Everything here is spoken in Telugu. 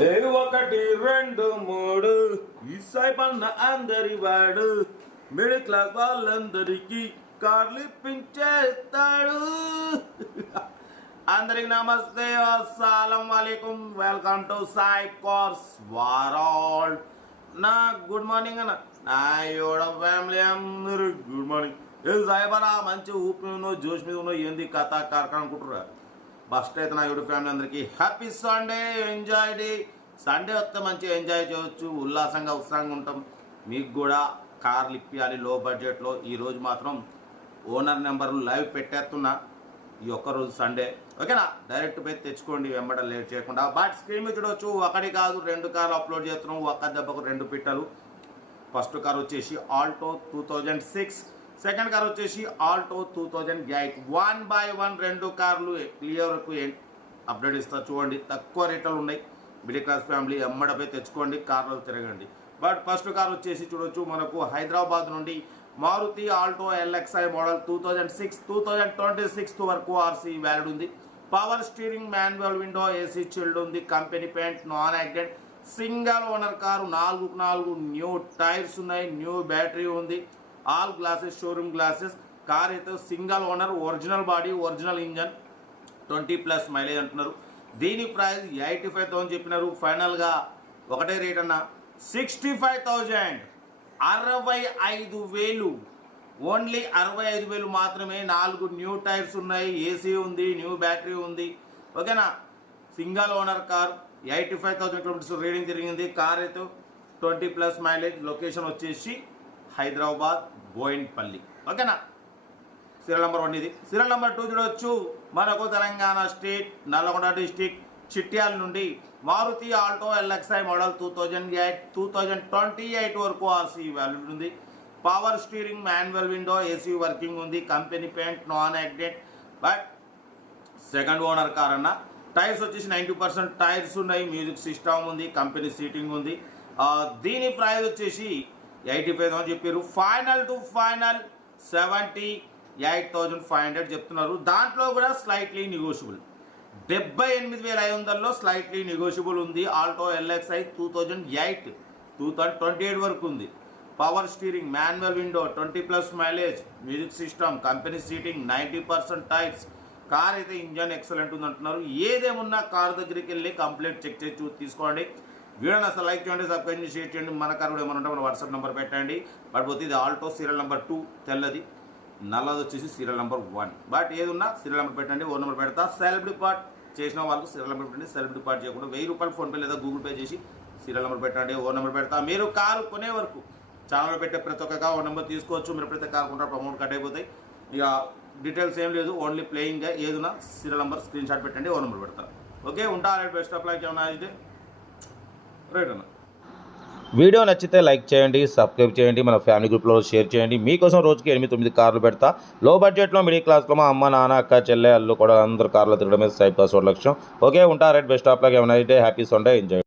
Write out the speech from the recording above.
ఏ ఒకటి రెండు మూడు. ఈసాయి అందరి వాడు. మిడిల్ క్లాస్ వాళ్ళందరికీ కార్లు ఇప్పించేస్తాడు. అందరికి నమస్తే అస్సలం వాలేకుం. వెల్కమ్ టు సాయి కార్స్ వారాల్. నా గుడ్ మార్నింగ్ అన్న. నా యోడ ఫ్యామిలీ అందరు గుడ్ మార్నింగ్. ఏ సాయిబారా మంచి ఊపి ఉన్నావు జోష్ మీద ఉన్నావు ఏంది కథ కార్యక్రమం అనుకుంటురా ఫస్ట్ అయితే నా యూట్యూబ్ ఫ్యామిలీ అందరికీ happy Sunday enjoy day. Sunday వస్తే మంచిగా ఎంజాయ్ చేయవచ్చు ఉల్లాసంగా ఉత్సాహంగా ఉంటాం. మీకు కూడా కార్లు ఇప్పియాలి లో బడ్జెట్లో. ఈరోజు మాత్రం ఓనర్ నెంబర్లు లైవ్ పెట్టేస్తున్నా. ఈ ఒక్క రోజు సండే. ఓకేనా? డైరెక్ట్ పోయి తెచ్చుకోండి వెంబడ లేట్ చేయకుండా. బట్ స్క్రీన్ మీద చూడవచ్చు ఒకటి కాదు రెండు కార్లు అప్లోడ్ చేస్తున్నాం. ఒక్క దెబ్బకు రెండు పిట్టలు. ఫస్ట్ కార్ వచ్చేసి Alto two thousand six. Second car వచ్చేసి ఆల్టో టూ థౌజండ్ గ్యాక్. వన్ బై వన్ రెండు కార్లు క్లియర్కు అప్డేట్ ఇస్తారు చూడండి. తక్కువ రేట్లు ఉన్నాయి. మిడిల్ క్లాస్ ఫ్యామిలీ ఎమ్మడపై తెచ్చుకోండి కార్లో తిరగండి. బట్ ఫస్ట్ కార్ వచ్చేసి చూడొచ్చు మనకు హైదరాబాద్ నుండి Maruti Alto LXI model two thousand six two thousand twenty six వరకు ఆర్సీ వ్యాలిడ్ ఉంది. Power steering manual window AC chilled ఉంది. Company paint non accident single owner car నాలుగు నాలుగు న్యూ టైర్స్ ఉన్నాయి. న్యూ బ్యాటరీ ఉంది. All glasses showroom glasses car అయితే single owner original body original engine twenty plus mileage అంటున్నారు. దీని ప్రైస్ ఎయిటీ ఫైవ్ థౌసండ్ చెప్పినారు. ఫైనల్గా ఒకటే రేట్ అన్న సిక్స్టీ ఫైవ్ థౌజండ్ అరవై ఐదు వేలు. ఓన్లీ అరవై ఐదు వేలు మాత్రమే. నాలుగు న్యూ టైర్స్ ఉన్నాయి. ఏసీ ఉంది న్యూ బ్యాటరీ ఉంది. ఓకేనా? Single owner car eighty five thousand kilometres reading తిరిగింది. కార్ అయితే ట్వంటీ ప్లస్ మైలేజ్. లొకేషన్ వచ్చేసి హైదరాబాద్ బోయిన్పల్లి. ఓకేనా? సీరియల్ నెంబర్ వన్ ఇది. సీరియల్ నెంబర్ టూ చూడవచ్చు మనకు తెలంగాణ స్టేట్ నల్లగొండ డిస్టిక్ చిట్యాల నుండి Maruti Alto LXI model two thousand eight two thousand twenty eight వరకు ఆర్సీ వాల్యూ ఉంది. Power steering manual window AC working ఉంది. Company paint non accident but second owner car అన్న. టైర్స్ వచ్చేసి నైంటీ పర్సెంట్ టైర్స్ ఉన్నాయి. మ్యూజిక్ సిస్టమ్ ఉంది. కంపెనీ సీటింగ్ ఉంది. దీని ప్రైస్ వచ్చేసి ఎయిటీ ఫైవ్ థౌసండ్ చెప్పారు. Final to final seventy eight thousand five hundred చెప్తున్నారు. దాంట్లో కూడా స్లైట్లీ నెగోషియబుల్ డెబ్బై ఎనిమిది వేల ఐదు వందల్లో స్లైట్లీ నెగోషియబుల్ ఉంది. Alto LXI two thousand eight two thousand twenty eight వరకు ఉంది. Power steering manual window twenty plus mileage music system company seating ninety percent tyres car అయితే ఇంజన్ ఎక్సలెంట్ ఉంది అంటున్నారు ఏదేమున్నా కార్ దగ్గరికి వెళ్ళి కంప్లీట్ చెక్ చేసి చూసి తీసుకోండి. వీడియోని అసలు లైక్ చేయండి సబ్స్క్రైబ్ చేసి షేర్ చేయండి. మన కార్ కూడా ఏమైనా ఉంటే మన వాట్సాప్ నెంబర్ పెట్టండి. బట్ పోతే ఇది ఆల్టో సీరియల్ నెంబర్ టూ తెల్లది. నల్లది వచ్చేసి సీరియల్ నెంబర్ వన్. బట్ ఏది సీరియల్ నెంబర్ పెట్టండి ఓ నెంబర్ పెడతా. సెలబ్రిటీ పార్ట్ చేసిన వాళ్ళకు సీరియల్ నెంబర్ పెట్టండి సెలబ్రిటీ పార్ట్ చేయకుండా వెయ్యి రూపాయలు ఫోన్పే లేదా గూగుల్ పే చేసి సీరియల్ నెంబర్ పెట్టండి ఓ నెంబర్ పెడతా. మీరు కారు కొనే వరకు ఛానల్లో పెట్టే ప్రతి ఒక్క కార్ ఓ నెంబర్ తీసుకోవచ్చు. మీరు ప్రతి కార్ కొంటారు అమౌంట్ కట్ అయిపోతాయి. ఇక డీటెయిల్స్ ఏం లేదు ఓన్లీ ప్లేయింగ్ ఏదైనా సీరియల్ నెంబర్ స్క్రీన్ షాట్ పెట్టండి ఓ నెంబర్ పెడతా. ఓకే ఉంటా. బెస్ట్ ఆఫ్ లైక్ ఏమన్నా అయితే రైట్ అన్న. వీడియో నచ్చితే లైక్ చేయండి సబ్స్క్రైబ్ చేయండి మన ఫ్యామిలీ గ్రూప్లో షేర్ చేయండి. మీకోసం రోజుకి ఎనిమిది తొమ్మిది కార్లు పెడతా. లో బడ్జెట్లో మిడిల్ క్లాస్లో మా అమ్మ నాన్న అక్క చెల్లె అల్లు కూడా అందరూ కార్లు తిరగడమే సైడ్ పాస్వర్డ్ లక్ష్యం. ఓకే ఉంటా రైట్ బెస్ట్ ఆఫ్ లాగా ఏమైనా అయితే హ్యాపీ సండే ఎంజాయ్